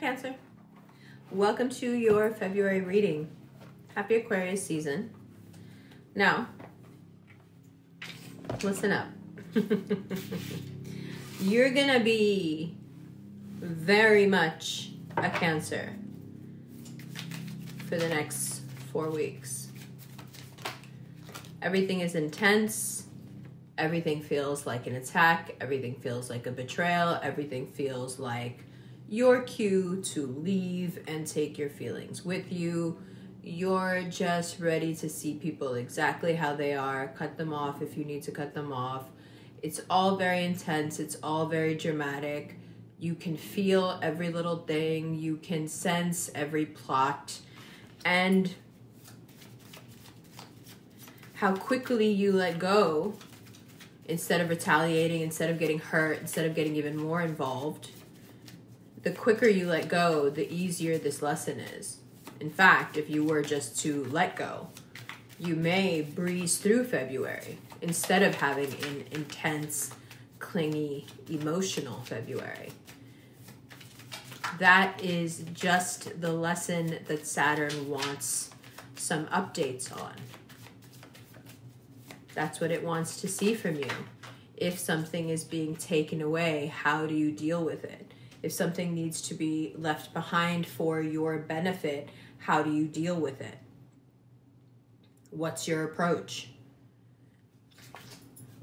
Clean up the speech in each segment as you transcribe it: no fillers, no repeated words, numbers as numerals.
Cancer. Welcome to your February reading. Happy Aquarius season. Now, listen up. You're gonna be very much a Cancer for the next 4 weeks. Everything is intense. Everything feels like an attack. Everything feels like a betrayal. Everything feels like your cue to leave and take your feelings with you. You're just ready to see people exactly how they are. Cut them off if you need to cut them off. It's all very intense. It's all very dramatic. You can feel every little thing. You can sense every plot. And how quickly you let go instead of retaliating, instead of getting hurt, instead of getting even more involved. The quicker you let go, the easier this lesson is. In fact, if you were just to let go, you may breeze through February instead of having an intense, clingy, emotional February. That is just the lesson that Saturn wants some updates on. That's what it wants to see from you. If something is being taken away, how do you deal with it? If something needs to be left behind for your benefit, how do you deal with it? What's your approach?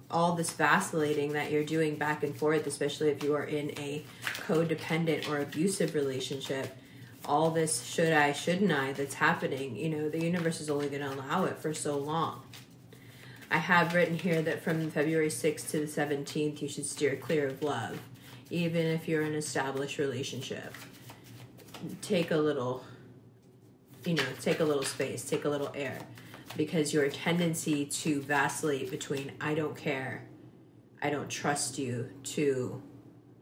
All this vacillating that you're doing back and forth, especially if you are in a codependent or abusive relationship, all this should I, shouldn't I that's happening, you know, the universe is only going to allow it for so long. I have written here that from February 6th to the 17th, you should steer clear of love. Even if you're in an established relationship, take a little, take a little space, take a little air, because your tendency to vacillate between I don't care, I don't trust you, to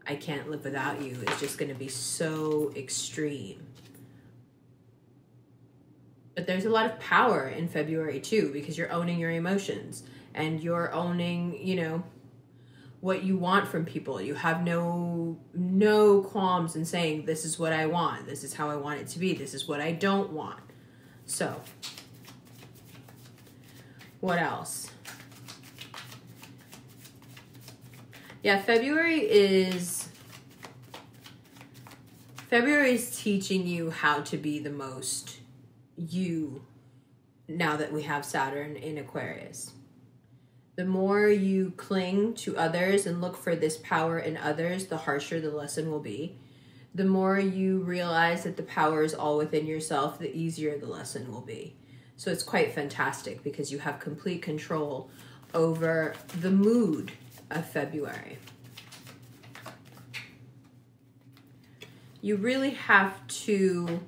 I can't live without you is just going to be so extreme. But there's a lot of power in February too, because you're owning your emotions and you're owning, what you want from people. You have no qualms in saying, this is what I want. This is how I want it to be. This is what I don't want. So, what else? Yeah, February is teaching you how to be the most you now that we have Saturn in Aquarius. The more you cling to others and look for this power in others, the harsher the lesson will be. The more you realize that the power is all within yourself, the easier the lesson will be. So it's quite fantastic because you have complete control over the mood of February. You really have to...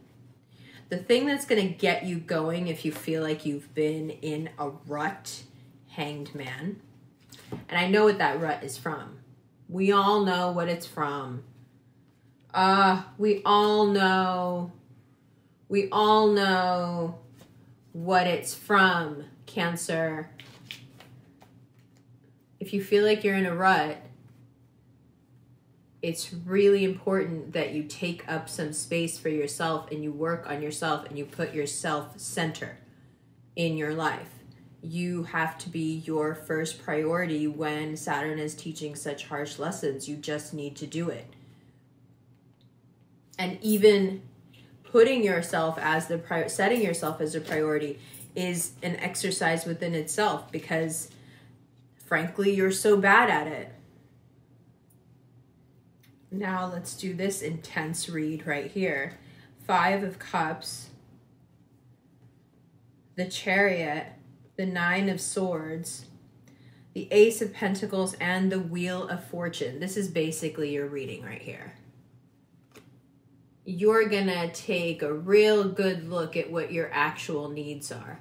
The thing that's going to get you going if you feel like you've been in a rut, Hanged Man. And I know what that rut is from. We all know what it's from. We all know what it's from, Cancer. If you feel like you're in a rut, it's really important that you take up some space for yourself and you work on yourself and you put yourself center in your life. You have to be your first priority when Saturn is teaching such harsh lessons. You just need to do it. And even putting yourself as setting yourself as a priority is an exercise within itself because, frankly, you're so bad at it. Now let's do this intense read right here. 5 of Cups, the Chariot, the 9 of Swords, the Ace of Pentacles, and the Wheel of Fortune. This is basically your reading right here. You're gonna take a real good look at what your actual needs are.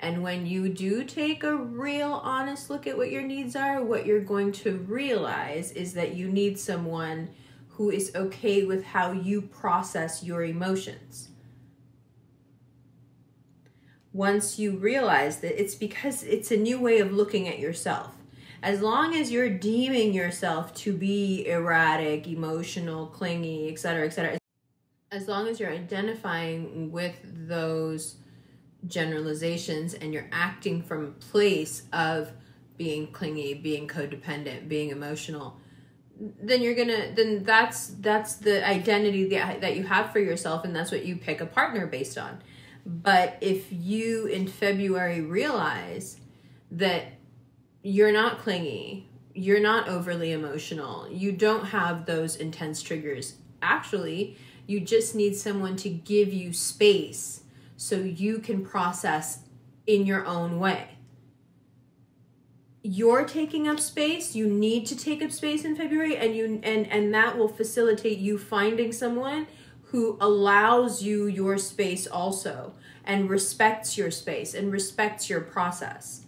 And when you do take a real honest look at what your needs are, what you're going to realize is that you need someone who is okay with how you process your emotions. Once you realize that it's because it's a new way of looking at yourself. As long as you're deeming yourself to be erratic, emotional, clingy, etc., etc., as long as you're identifying with those generalizations and you're acting from a place of being clingy, being codependent, being emotional, then that's the identity that you have for yourself, and that's what you pick a partner based on. But if you in February realize that you're not clingy, you're not overly emotional, you don't have those intense triggers, actually you just need someone to give you space so you can process in your own way. You're taking up space, you need to take up space in February, and that will facilitate you finding someone who allows you your space also, and respects your space and respects your process.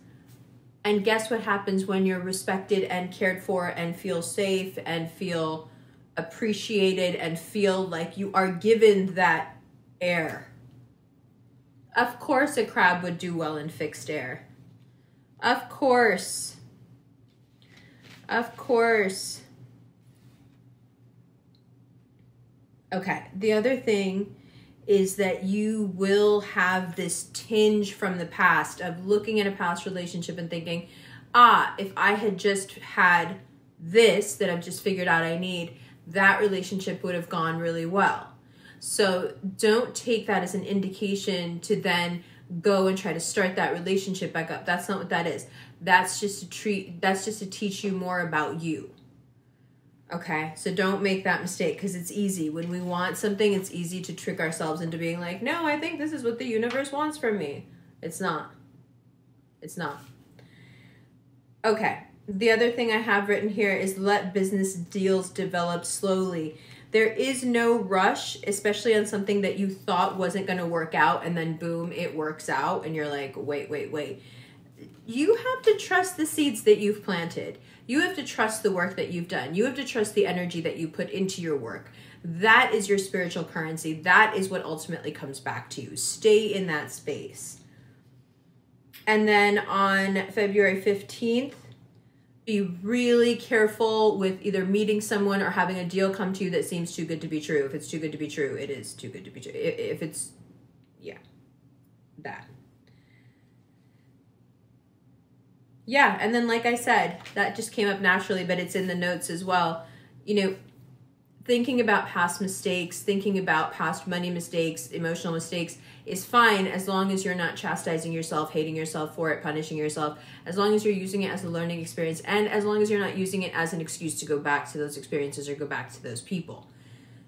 And guess what happens when you're respected and cared for and feel safe and feel appreciated and feel like you are given that air? Of course a crab would do well in fixed air. Of course. Of course. Okay, the other thing is that you will have this tinge from the past of looking at a past relationship and thinking, if I had just had this that I've just figured out I need, that relationship would have gone really well. So don't take that as an indication to then go and try to start that relationship back up. That's not what that is. That's just to teach you more about you. Okay, so don't make that mistake, because it's easy. When we want something, it's easy to trick ourselves into being like, no, I think this is what the universe wants from me. It's not. It's not. Okay, the other thing I have written here is let business deals develop slowly. There is no rush, especially on something that you thought wasn't going to work out, and then boom, it works out, and you're like, wait. You have to trust the seeds that you've planted. You have to trust the work that you've done. You have to trust the energy that you put into your work. That is your spiritual currency. That is what ultimately comes back to you. Stay in that space. And then on February 15th, be really careful with either meeting someone or having a deal come to you that seems too good to be true. If it's too good to be true, it is too good to be true. If it's, yeah, that. Yeah, and then like I said, that just came up naturally, but it's in the notes as well. You know, thinking about past mistakes, thinking about past money mistakes, emotional mistakes is fine as long as you're not chastising yourself, hating yourself for it, punishing yourself, as long as you're using it as a learning experience, and as long as you're not using it as an excuse to go back to those experiences or go back to those people.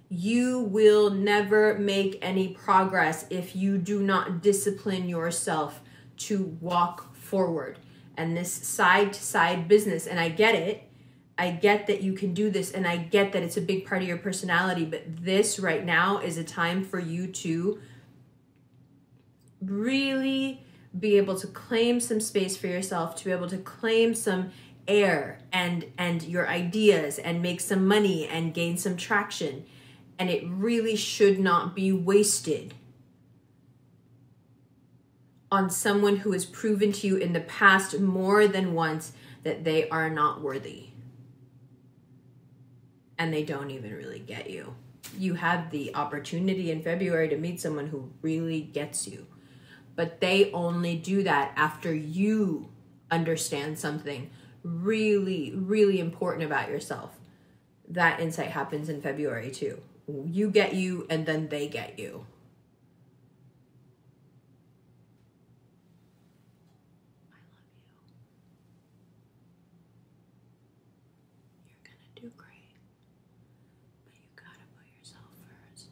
You will never make any progress if you do not discipline yourself to walk forward. And this side-to-side business, and I get it. I get that you can do this, and I get that it's a big part of your personality, but this right now is a time for you to really be able to claim some space for yourself, to be able to claim some air and your ideas and make some money and gain some traction. And it really should not be wasted on someone who has proven to you in the past more than once that they are not worthy. And they don't even really get you. You have the opportunity in February to meet someone who really gets you. But they only do that after you understand something really, really important about yourself. That insight happens in February too. You get you, and then they get you. Do great, but you gotta put yourself first.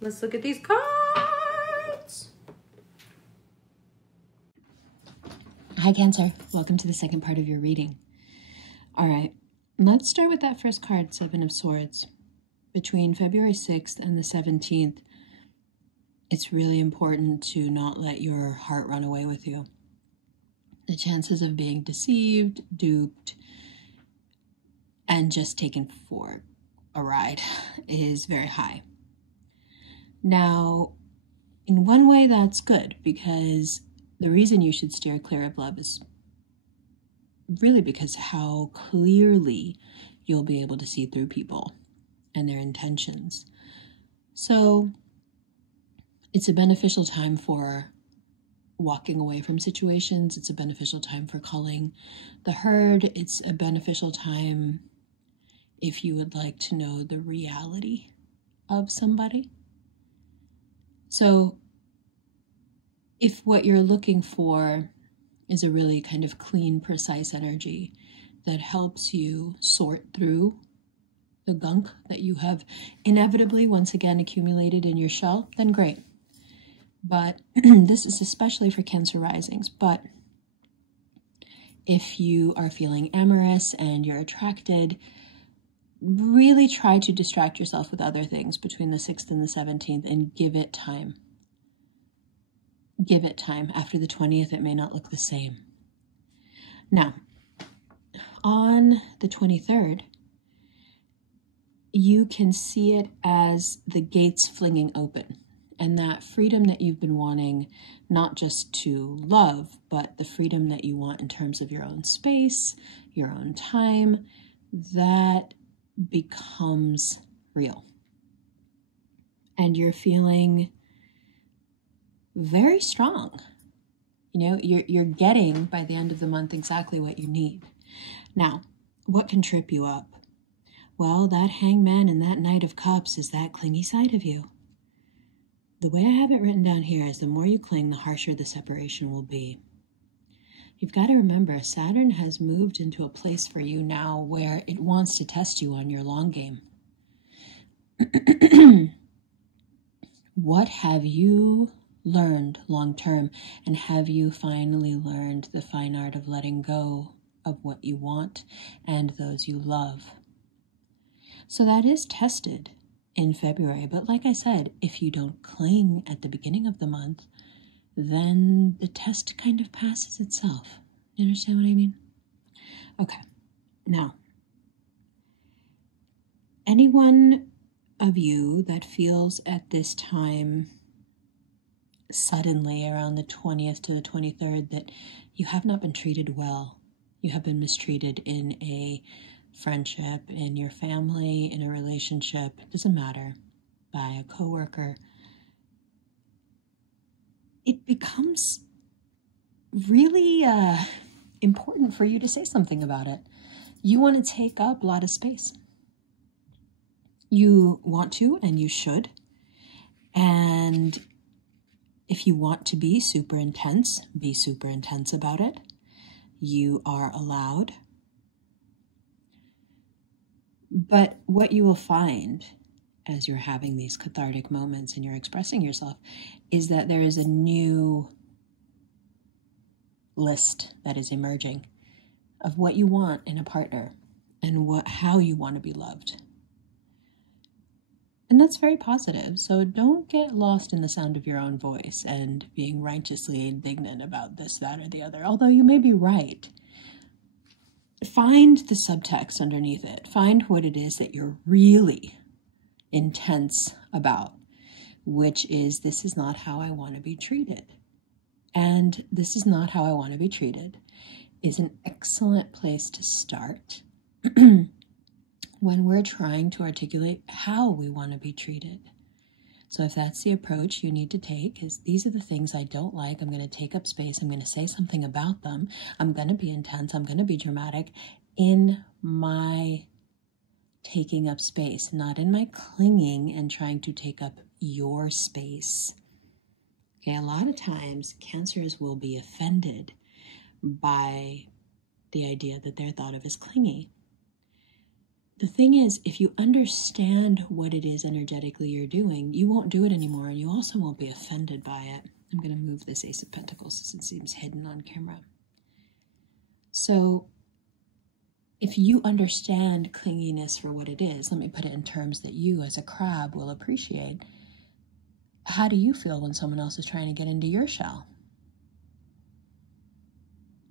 Let's look at these cards. Hi Cancer, welcome to the second part of your reading. All right, let's start with that first card, Seven of Swords. Between February 6th and the 17th, it's really important to not let your heart run away with you. The chances of being deceived, duped, and just taken for a ride is very high. Now, in one way, that's good, because the reason you should steer clear of love is really because how clearly you'll be able to see through people and their intentions. So it's a beneficial time for walking away from situations. It's a beneficial time for culling the herd. It's a beneficial time if you would like to know the reality of somebody. So if what you're looking for is a really kind of clean, precise energy that helps you sort through the gunk that you have inevitably once again accumulated in your shell, then great. But this is especially for Cancer risings. But if you are feeling amorous and you're attracted, really try to distract yourself with other things between the 6th and the 17th and give it time. Give it time. After the 20th, it may not look the same. Now, on the 23rd, you can see it as the gates flinging open, and that freedom that you've been wanting, not just to love, but the freedom that you want in terms of your own space, your own time, that becomes real. And you're feeling very strong. You know, you're getting by the end of the month exactly what you need. Now, what can trip you up? Well, that hangman and that Knight of Cups is that clingy side of you. The way I have it written down here is the more you cling, the harsher the separation will be. You've got to remember, Saturn has moved into a place for you now where it wants to test you on your long game. What have you learned long term, and have you finally learned the fine art of letting go of what you want and those you love? So that is tested in February, but like I said, if you don't cling at the beginning of the month, then the test kind of passes itself. You understand what I mean? Okay, now, anyone of you that feels at this time suddenly around the 20th to the 23rd that you have not been treated well, you have been mistreated in a friendship, in your family, in a relationship, it doesn't matter, by a coworker, it becomes really important for you to say something about it. You want to take up a lot of space. You want to, and you should. And if you want to be super intense about it. You are allowed. But what you will find as you're having these cathartic moments and you're expressing yourself is that there is a new list that is emerging of what you want in a partner and how you want to be loved. And that's very positive. So don't get lost in the sound of your own voice and being righteously indignant about this, that, or the other. Although you may be right. Find the subtext underneath it. Find what it is that you're really intense about, which is, this is not how I want to be treated. And this is not how I want to be treated is an excellent place to start when we're trying to articulate how we want to be treated. So if that's the approach you need to take, is these are the things I don't like, I'm going to take up space, I'm going to say something about them, I'm going to be intense, I'm going to be dramatic in my taking up space, not in my clinging and trying to take up your space. Okay, a lot of times Cancers will be offended by the idea that they're thought of as clingy. The thing is, if you understand what it is energetically you're doing, you won't do it anymore, and you also won't be offended by it. I'm going to move this Ace of Pentacles since it seems hidden on camera. So, if you understand clinginess for what it is, let me put it in terms that you as a crab will appreciate. How do you feel when someone else is trying to get into your shell?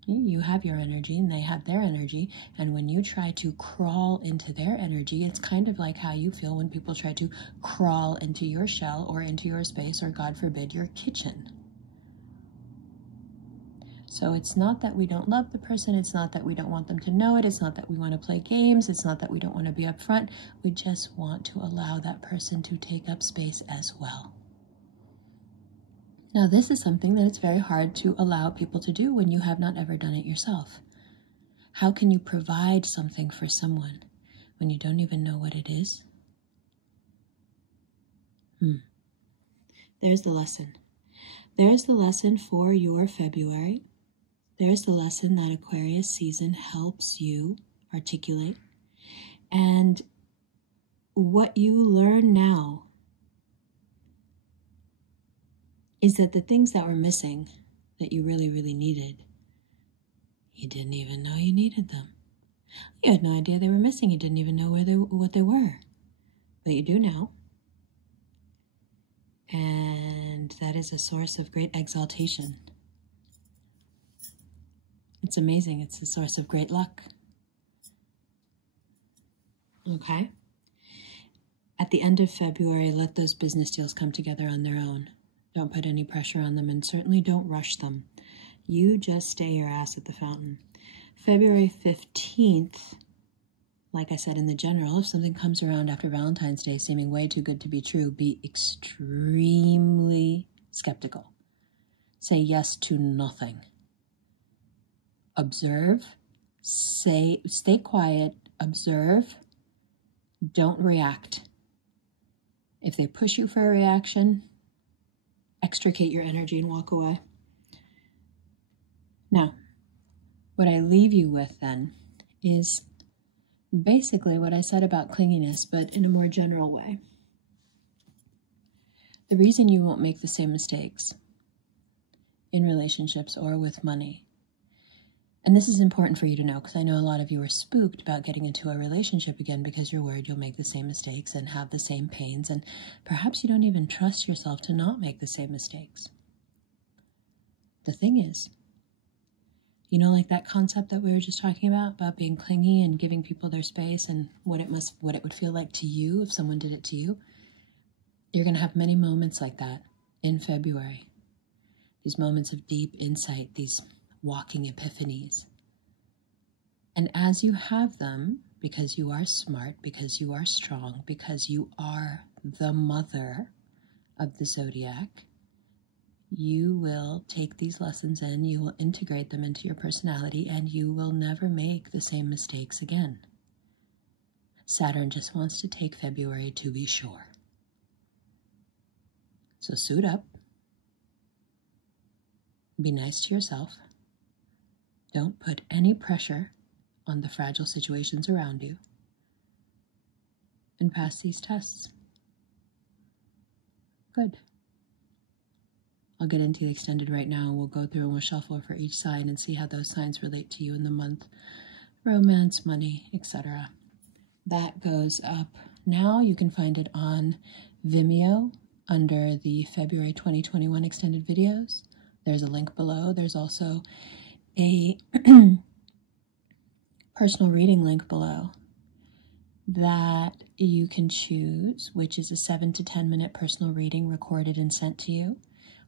You have your energy and they have their energy, and when you try to crawl into their energy, it's kind of like how you feel when people try to crawl into your shell or into your space or, God forbid, your kitchen. So it's not that we don't love the person. It's not that we don't want them to know it. It's not that we want to play games. It's not that we don't want to be upfront. We just want to allow that person to take up space as well. Now, this is something that it's very hard to allow people to do when you have not ever done it yourself. How can you provide something for someone when you don't even know what it is? There's the lesson. There's the lesson for your February. There's the lesson that Aquarius season helps you articulate. And what you learn now is that the things that were missing that you really, really needed, you didn't even know you needed them. You had no idea they were missing. You didn't even know what they were. But you do now. And that is a source of great exaltation. It's amazing. It's a source of great luck. Okay? At the end of February, let those business deals come together on their own. Don't put any pressure on them, and certainly don't rush them. You just stay your ass at the fountain. February 15th, like I said in the general, if something comes around after Valentine's Day seeming way too good to be true, be extremely skeptical. Say yes to nothing. Observe. Stay quiet. Observe. Don't react. If they push you for a reaction, extricate your energy and walk away. Now, what I leave you with then is basically what I said about clinginess, but in a more general way. The reason you won't make the same mistakes in relationships or with money, and this is important for you to know because I know a lot of you are spooked about getting into a relationship again because you're worried you'll make the same mistakes and have the same pains, and perhaps you don't even trust yourself to not make the same mistakes. The thing is, you know, like that concept that we were just talking about being clingy and giving people their space and what it would feel like to you if someone did it to you. You're going to have many moments like that in February. These moments of deep insight, these walking epiphanies. And as you have them, because you are smart, because you are strong, because you are the mother of the zodiac, you will take these lessons in, you will integrate them into your personality, and you will never make the same mistakes again. Saturn just wants to take February to be sure. So suit up. Be nice to yourself. Don't put any pressure on the fragile situations around you. And pass these tests. Good. I'll get into the extended right now. We'll go through and we'll shuffle for each sign and see how those signs relate to you in the month. Romance, money, etc. That goes up now. You can find it on Vimeo under the February 2021 extended videos. There's a link below. There's also a personal reading link below that you can choose, which is a 7 to 10 minute personal reading recorded and sent to you.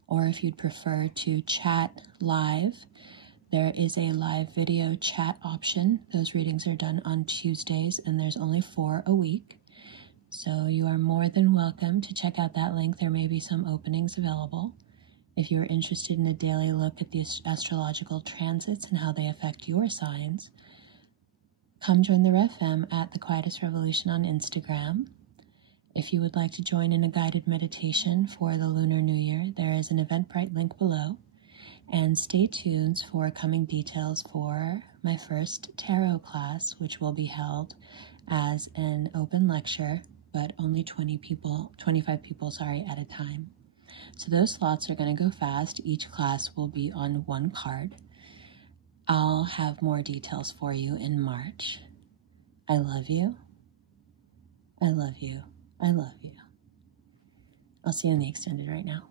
Or if you'd prefer to chat live, there is a live video chat option. Those readings are done on Tuesdays, and there's only 4 a week. So you are more than welcome to check out that link. There may be some openings available. If you're interested in a daily look at the astrological transits and how they affect your signs, come join the RefM at the Quietest Revolution on Instagram. If you would like to join in a guided meditation for the Lunar New Year, there is an Eventbrite link below. And stay tuned for coming details for my first tarot class, which will be held as an open lecture, but only 25 people, at a time. So those slots are going to go fast. Each class will be on 1 card. I'll have more details for you in March. I love you. I love you. I love you. I'll see you in the extended right now.